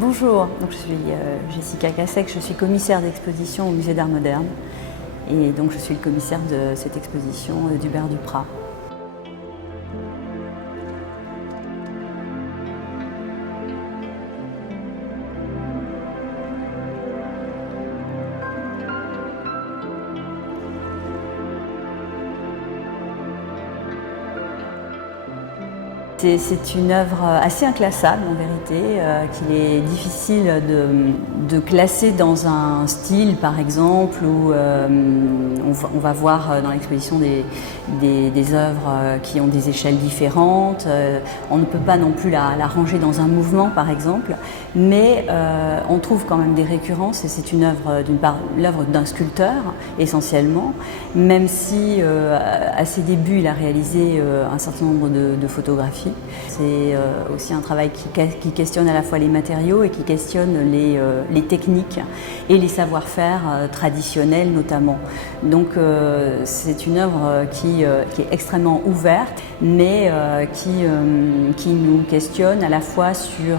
Bonjour, donc je suis Jessica Cassec, je suis commissaire d'exposition au Musée d'Art Moderne et donc je suis le commissaire de cette exposition d'Hubert Duprat. C'est une œuvre assez inclassable en vérité, qu'il est difficile de classer dans un style par exemple où on va voir dans l'exposition des œuvres qui ont des échelles différentes. On ne peut pas non plus la ranger dans un mouvement par exemple, mais on trouve quand même des récurrences et c'est une œuvre d'une part l'œuvre d'un sculpteur essentiellement, même si à ses débuts il a réalisé un certain nombre de photographies. C'est aussi un travail qui questionne à la fois les matériaux et qui questionne les techniques et les savoir-faire traditionnels notamment. Donc c'est une œuvre qui est extrêmement ouverte, mais qui nous questionne à la fois sur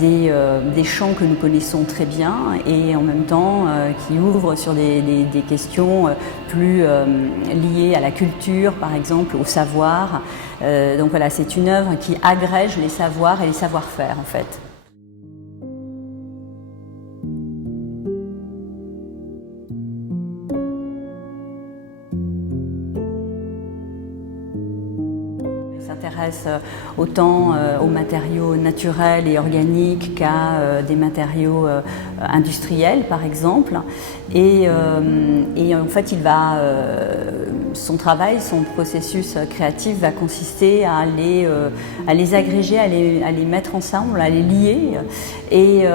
des champs que nous connaissons très bien et en même temps qui ouvre sur des questions plus liées à la culture par exemple, au savoir. Donc voilà, c'est une œuvre qui agrège les savoirs et les savoir-faire en fait. S'intéresse autant aux matériaux naturels et organiques qu'à des matériaux industriels par exemple et en fait son travail, son processus créatif va consister à les agréger, à les mettre ensemble, à les lier et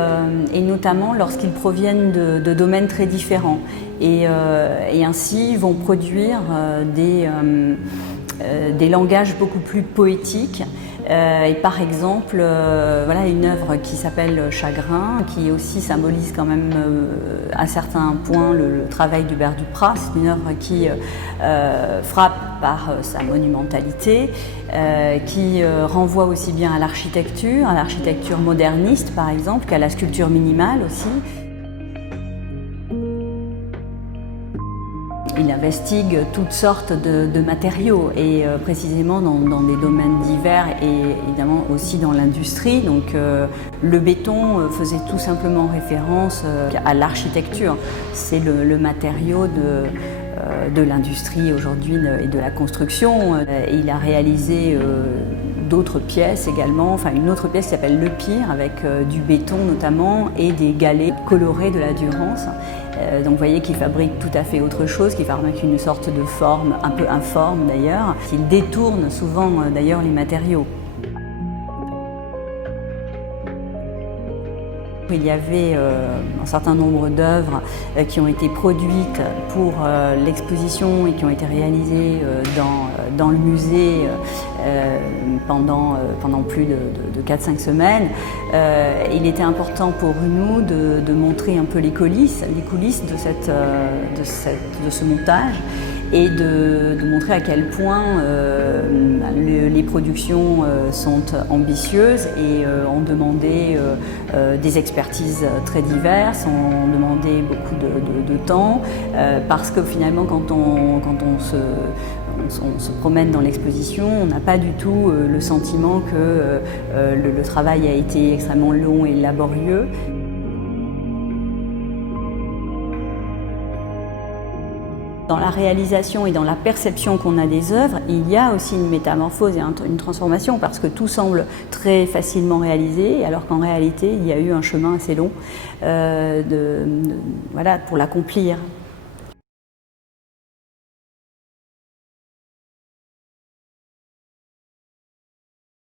notamment lorsqu'ils proviennent de domaines très différents et ainsi vont produire des langages beaucoup plus poétiques. Et par exemple, voilà une œuvre qui s'appelle Chagrin, qui aussi symbolise quand même à certains points le travail d'Hubert Duprat. C'est une œuvre qui frappe par sa monumentalité, qui renvoie aussi bien à l'architecture moderniste par exemple, qu'à la sculpture minimale aussi. Il investigue toutes sortes de matériaux et précisément dans des domaines divers et évidemment aussi dans l'industrie. Donc le béton faisait tout simplement référence à l'architecture. C'est le matériau de l'industrie aujourd'hui et de la construction. Il a réalisé d'autres pièces également, enfin une autre pièce qui s'appelle Le Pire avec du béton notamment et des galets colorés de la Durance. Donc vous voyez qu'il fabrique tout à fait autre chose, qu'il fabrique une sorte de forme un peu informe d'ailleurs, qu'il détourne souvent d'ailleurs les matériaux. Il y avait un certain nombre d'œuvres qui ont été produites pour l'exposition et qui ont été réalisées dans le musée pendant plus de 4-5 semaines. Il était important pour nous de montrer un peu les coulisses de ce montage et de montrer à quel point les productions sont ambitieuses et ont demandé des expertises très diverses, ont demandé beaucoup de temps, parce que finalement quand on se promène dans l'exposition, on n'a pas du tout le sentiment que le travail a été extrêmement long et laborieux. Dans la réalisation et dans la perception qu'on a des œuvres, il y a aussi une métamorphose et une transformation parce que tout semble très facilement réalisé alors qu'en réalité il y a eu un chemin assez long voilà, pour l'accomplir.